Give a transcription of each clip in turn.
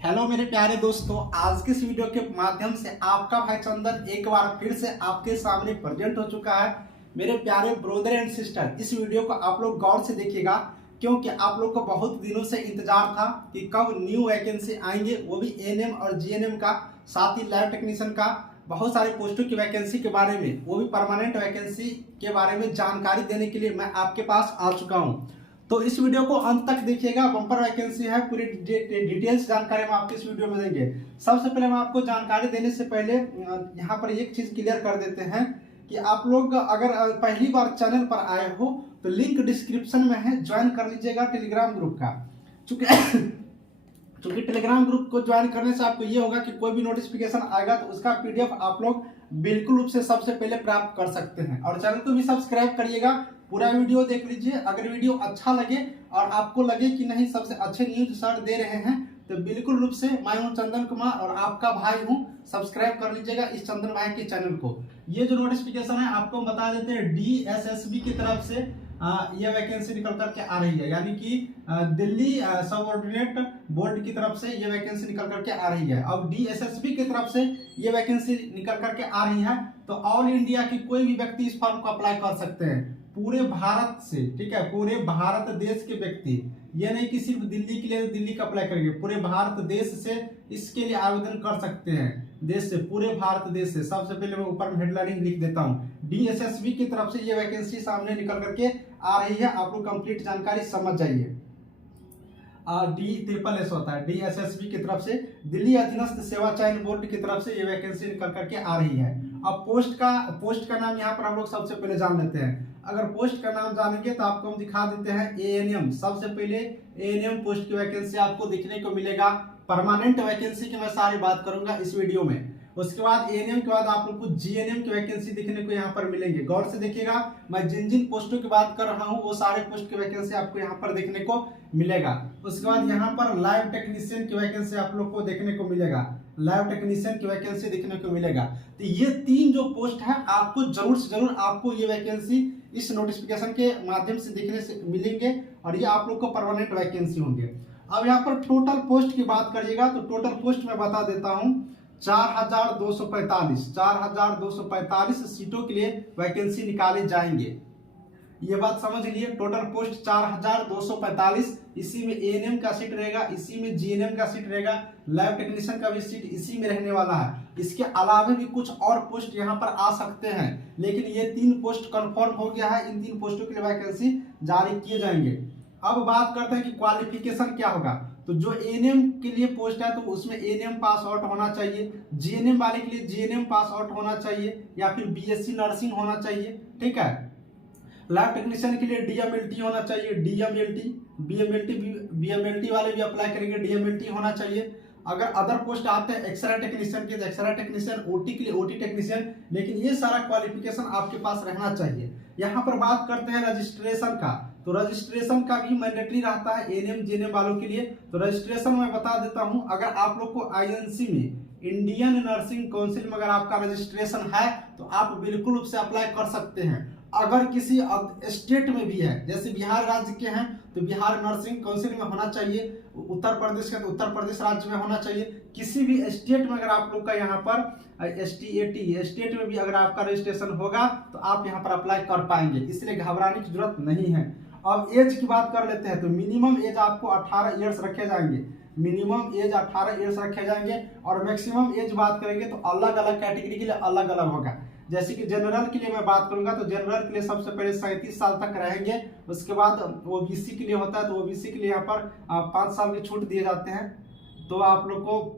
Hello मेरे प्यारे दोस्तों, आज के इस वीडियो के माध्यम से आपका भाई चंदन एक बार फिर से आपके सामने प्रेजेंट हो चुका है। मेरे प्यारे ब्रदर एंड सिस्टर, इस वीडियो को आप लोग गौर से देखिएगा क्योंकि आप लोग को बहुत दिनों से इंतजार था कि कब न्यू वैकेंसी आएंगे, वो भी एएनएम और जीएनएम का, साथ ही लैब टेक्नीशियन का, बहुत सारे पोस्टों की वैकेंसी के बारे में, वो भी परमानेंट वैकेंसी के बारे में जानकारी देने के लिए मैं आपके पास आ चुका हूँ। तो इस वीडियो को अंत तक देखिएगा, बम्पर वैकेंसी है, पूरी डिटेल्स जानकारी हम आपको इस वीडियो में देंगे। सबसे पहले हम आपको जानकारी देने से पहले यहाँ पर एक चीज क्लियर कर देते हैं कि आप लोग अगर पहली बार चैनल पर आए हो तो लिंक डिस्क्रिप्शन में है, ज्वाइन कर लीजिएगा टेलीग्राम ग्रुप का। चूंकि टेलीग्राम ग्रुप को ज्वाइन करने से आपको ये होगा कि कोई भी नोटिफिकेशन आएगा तो उसका पीडीएफ आप लोग बिल्कुल रूप से सबसे पहले प्राप्त कर सकते हैं। और चैनल को भी सब्सक्राइब करिएगा, पूरा वीडियो देख लीजिए। अगर वीडियो अच्छा लगे और आपको लगे कि नहीं सबसे अच्छे न्यूज सर दे रहे हैं तो बिल्कुल रूप से मैं हूं चंदन कुमार और आपका भाई हूं, सब्सक्राइब कर लीजिएगा इस चंदन भाई के चैनल को। ये जो नोटिफिकेशन है आपको बता देते हैं, डीएसएसबी की तरफ से ये वैकेंसी निकल करके आ रही है, यानी कि दिल्ली सबऑर्डिनेट बोर्ड की तरफ से ये वैकेंसी निकल करके आ रही है। अब डीएसएसबी की तरफ से ये वैकेंसी निकल करके आ रही है तो ऑल इंडिया की कोई भी व्यक्ति इस फॉर्म को अप्लाई कर सकते हैं, पूरे भारत से, ठीक है, पूरे भारत देश के व्यक्ति। ये नहीं कि सिर्फ दिल्ली के लिए दिल्ली का अप्लाई करेंगे, पूरे भारत देश से इसके लिए आवेदन कर सकते हैं, देश से, पूरे भारत देश से। सबसे पहले मैं ऊपर में हेडलाइन लिख देता हूँ, डीएसएसबी की तरफ से ये वैकेंसी सामने निकल करके आ रही है, आप लोग कंप्लीट जानकारी समझ जाइए। DSSS होता है, डीएसएसबी की तरफ से, दिल्ली अधीनस्थ सेवा चयन बोर्ड की तरफ से ये वैकेंसी निकल करके आ रही है। अब पोस्ट का नाम यहाँ पर हम लोग सबसे पहले जान लेते हैं। अगर पोस्ट का नाम जानेंगे तो आपको हम दिखा देते हैं एएनएम। सबसे पहले एएनएम पोस्ट की वैकेंसी आपको दिखने को मिलेगा। परमानेंट वैकेंसी की मैं सारी बात करूंगा इस वीडियो में। उसके बाद एएनएम के बाद आप लोग को जीएनएम की वैकेंसी दिखने को यहाँ पर मिलेंगे। गौर से देखिएगा, मैं जिन जिन पोस्टों की बात कर रहा हूँ वो सारे पोस्ट की वैकेंसी आपको यहाँ पर देखने को मिलेगा। उसके बाद यहाँ पर लैब टेक्नीशियन की वैकेंसी आप लोग को देखने को मिलेगा, लैब टेक्नीशियन की वैकेंसी देखने को मिलेगा। तो ये तीन जो पोस्ट है आपको जरूर से जरूर आपको ये वैकेंसी इस नोटिफिकेशन के माध्यम से देखने से मिलेंगे और ये आप लोग को परमानेंट वैकेंसी होंगे। अब यहाँ पर टोटल पोस्ट की बात करिएगा तो टोटल पोस्ट मैं बता देता हूँ, 4245 सीटों के लिए वैकेंसी निकाले जाएंगे। ये बात समझ लिए, टोटल पोस्ट 4245, इसी में एएनएम का सीट रहेगा, इसी में जीएनएम का सीट रहेगा, लैब टेक्नीशियन का भी सीट इसी में रहने वाला है। इसके अलावा भी कुछ और पोस्ट यहाँ पर आ सकते हैं, लेकिन ये तीन पोस्ट कंफर्म हो गया है, इन तीन पोस्टों के लिए वैकेंसी जारी किए जाएंगे। अब बात करते हैं कि क्वालिफिकेशन क्या होगा। तो जो एएनएम के लिए पोस्ट है तो उसमें एएनएम पास आउट होना चाहिए, जीएनएम वाले के लिए जीएनएम पास आउट होना चाहिए या फिर बीएससी नर्सिंग होना चाहिए, ठीक है। लैब टेक्नीशियन के लिए डीएमएलटी होना चाहिए, बीएमएलटी वाले भी अप्लाई करेंगे, डीएमएलटी होना चाहिए। अगर अदर पोस्ट आते हैं एक्सरे टेक्नीशियन के, एक्सरे टेक्नीशियन, ओटी के लिए ओटी टेक्नीशियन, लेकिन ये सारा क्वालिफिकेशन आपके पास रहना चाहिए। यहाँ पर बात करते हैं रजिस्ट्रेशन का, तो रजिस्ट्रेशन का भी मैंडेटरी रहता है एएनएम जीएनएम वालों के लिए। तो रजिस्ट्रेशन मैं बता देता हूँ, अगर आप लोग को आईएनसी में, इंडियन नर्सिंग काउंसिल में अगर आपका रजिस्ट्रेशन है तो आप बिल्कुल उससे अप्लाई कर सकते हैं। अगर किसी स्टेट में भी है, जैसे बिहार राज्य के हैं तो बिहार नर्सिंग काउंसिल में होना चाहिए, उत्तर प्रदेश का तो उत्तर प्रदेश राज्य में होना चाहिए। किसी भी स्टेट में अगर आप लोग का यहाँ पर स्टेट में भी अगर आपका रजिस्ट्रेशन होगा तो आप यहाँ पर अप्लाई कर पाएंगे, इसलिए घबराने की जरूरत नहीं है। अब एज की बात कर लेते हैं तो मिनिमम एज आपको 18 ईयर्स रखे जाएंगे, मिनिमम एज 18 ईयर्स रखे जाएंगे। और मैक्सिमम एज बात करेंगे तो अलग अलग कैटेगरी के लिए अलग अलग होगा। जैसे कि जनरल के लिए मैं बात करूंगा तो जनरल के लिए सबसे पहले 37 साल तक रहेंगे। उसके बाद ओबीसी के लिए होता है तो ओबीसी के लिए यहाँ पर 5 साल की छूट दिए जाते हैं, तो आप लोग को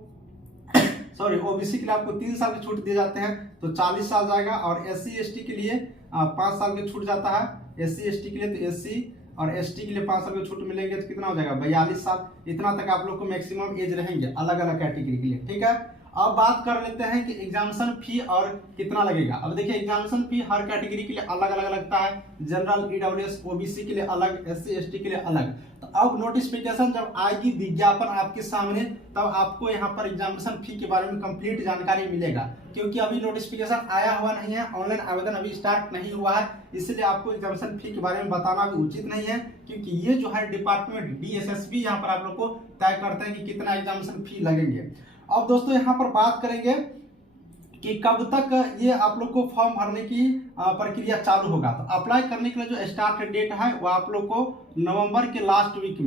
सॉरी ओबीसी के लिए आपको 3 साल की छूट दिए जाते हैं तो 40 साल जाएगा। और एससी एसटी के लिए 5 साल की छूट जाता है, एससी एसटी के लिए तो एससी और एसटी के लिए 5 साल की छूट मिलेंगे तो कितना हो जाएगा 42 साल। इतना तक आप लोग को मैक्सिमम एज रहेंगे अलग अलग कैटेगरी के लिए, ठीक है। अब बात कर लेते हैं कि एग्जामिनेशन फी और कितना लगेगा। अब देखिए एग्जामिनेशन फी हर कैटेगरी के लिए अलग अलग लगता है, जनरल, ईडब्ल्यूएस, ओबीसी के लिए अलग, एससी एसटी के लिए अलग। तो अब नोटिफिकेशन जब आएगी, विज्ञापन आपके सामने, तब आपको यहाँ पर एग्जामिनेशन फी के बारे में कंप्लीट जानकारी मिलेगा, क्योंकि अभी नोटिफिकेशन आया हुआ नहीं है, ऑनलाइन आवेदन अभी स्टार्ट नहीं हुआ है, इसलिए आपको एग्जामिनेशन फी के बारे में बताना भी उचित नहीं है, क्योंकि ये जो है डिपार्टमेंट डीएसएसबी यहाँ पर आप लोग को तय करते हैं कि कितना एग्जामिनेशन फी लगेंगे। अब दोस्तों यहाँ पर बात करेंगे कि कब तक ये आप लोग को फॉर्म भरने की प्रक्रिया चालू होगा। तो अप्लाई करने के लिए जो स्टार्ट डेट है वो आप लोग को नवंबर के लास्ट वीक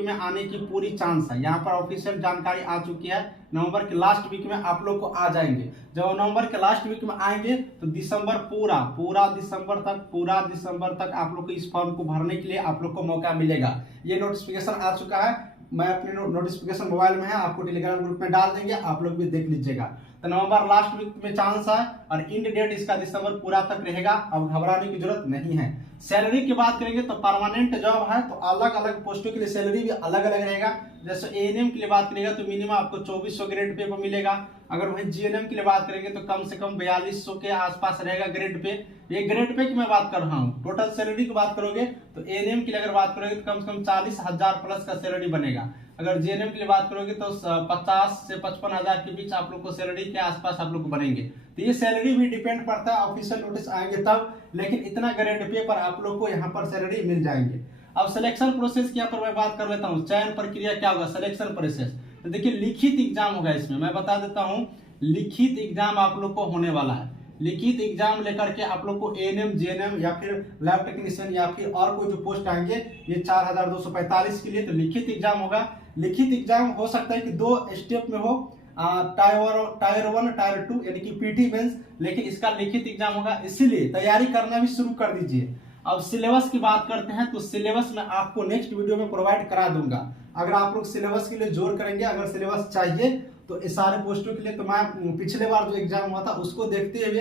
में आने की पूरी चांस है। यहाँ पर ऑफिशियल जानकारी आ चुकी है, नवंबर के लास्ट वीक में आप लोग को आ जाएंगे। जब नवंबर के लास्ट वीक में आएंगे तो दिसंबर पूरा दिसंबर तक आप लोग को इस फॉर्म को भरने के लिए आप लोग को मौका मिलेगा। ये नोटिफिकेशन आ चुका है, मैं अपने नोटिफिकेशन मोबाइल में है, आपको टेलीग्राम ग्रुप में डाल देंगे, आप लोग भी देख लीजिएगा। तो नवंबर लास्ट वीक में चांस है और इंड डेट इसका दिसंबर पूरा तक रहेगा। अब घबराने की जरूरत नहीं है। सैलरी की बात करेंगे तो परमानेंट जॉब है तो अलग अलग पोस्टों के लिए सैलरी भी अलग अलग रहेगा। जैसे एएनएम के लिए बात करेगा तो मिनिमम आपको 2400 ग्रेड पे मिलेगा। अगर वही जीएनएम के लिए बात करेंगे तो कम से कम 4200 के आसपास रहेगा ग्रेड पे। ये ग्रेड पे की मैं बात कर रहा हूँ। टोटल सैलरी की बात करोगे तो एएनएम के लिए अगर बात करोगे तो कम से कम 40,000 प्लस का सैलरी बनेगा। अगर जीएनएम के लिए बात करोगे तो 50 से 55,000 के बीच आप लोग को सैलरी के आसपास आप लोग को बनेंगे। तो ये सैलरी भी डिपेंड पड़ता है, ऑफिशियल नोटिस आएंगे तब, लेकिन इतना ग्रेड पे पर आप लोग को यहाँ पर सैलरी मिल जाएंगे। अब सिलेक्शन प्रोसेस की यहाँ पर मैं बात कर लेता हूँ। चयन प्रक्रिया क्या होगा, सिलेक्शन प्रोसेस। तो देखिए लिखित एग्जाम होगा इसमें, मैं बता देता हूँ लिखित एग्जाम आप लोग को होने वाला है। लिखित एग्जाम लेकर के आप लोग को एएनएम, जीएनएम या फिर लैब टेक्नीशियन या फिर और कोई जो पोस्ट आएंगे ये 4245 के लिए तो लिखित एग्जाम होगा। लिखित एग्जाम हो सकता है कि 2 स्टेप में हो, टायर 1 टायर 2 यानी कि पीटी मेंस, लेकिन इसका लिखित एग्जाम होगा, इसीलिए तैयारी करना भी शुरू कर दीजिए। अब सिलेबस की बात करते हैं तो सिलेबस मैं आपको नेक्स्ट वीडियो में प्रोवाइड करा दूंगा। अगर आप लोग सिलेबस के लिए जोर करेंगे, अगर सिलेबस चाहिए तो इस सारे पोस्टों के लिए तो मैं पिछले बार जो एग्जाम हुआ था उसको देखते हुए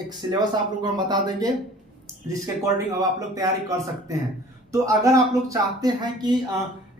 एक सिलेबस आप लोगों को हम बता देंगे, जिसके अकॉर्डिंग अब आप लोग तैयारी कर सकते हैं। तो अगर आप लोग चाहते हैं कि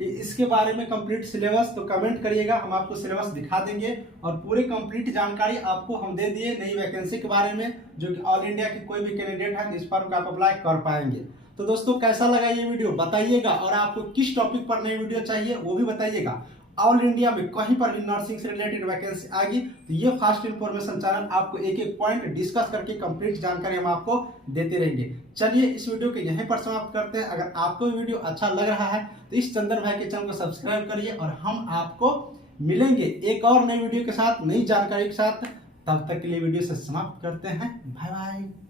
इसके बारे में कंप्लीट सिलेबस तो कमेंट करिएगा, हम आपको सिलेबस दिखा देंगे और पूरी कंप्लीट जानकारी आपको हम दे दिए नई वैकेंसी के बारे में, जो कि ऑल इंडिया के कोई भी कैंडिडेट है तो इस पर आप अप्लाई कर पाएंगे। तो दोस्तों कैसा लगा ये वीडियो बताइएगा, और आपको किस टॉपिक पर नई वीडियो चाहिए वो भी बताइएगा। ऑल इंडिया में कहीं पर भी नर्सिंग से रिलेटेड वैकेंसी आएगी तो ये फास्ट इंफॉर्मेशन चैनल आपको एक एक पॉइंट डिस्कस करके कंप्लीट जानकारी हम आपको देते रहेंगे। चलिए इस वीडियो को यहीं पर समाप्त करते हैं। अगर आपको वीडियो अच्छा लग रहा है तो इस चंदन भाई के चैनल को सब्सक्राइब करिए और हम आपको मिलेंगे एक और नई वीडियो के साथ, नई जानकारी के साथ। तब तक के लिए वीडियो से समाप्त करते हैं। Bye bye.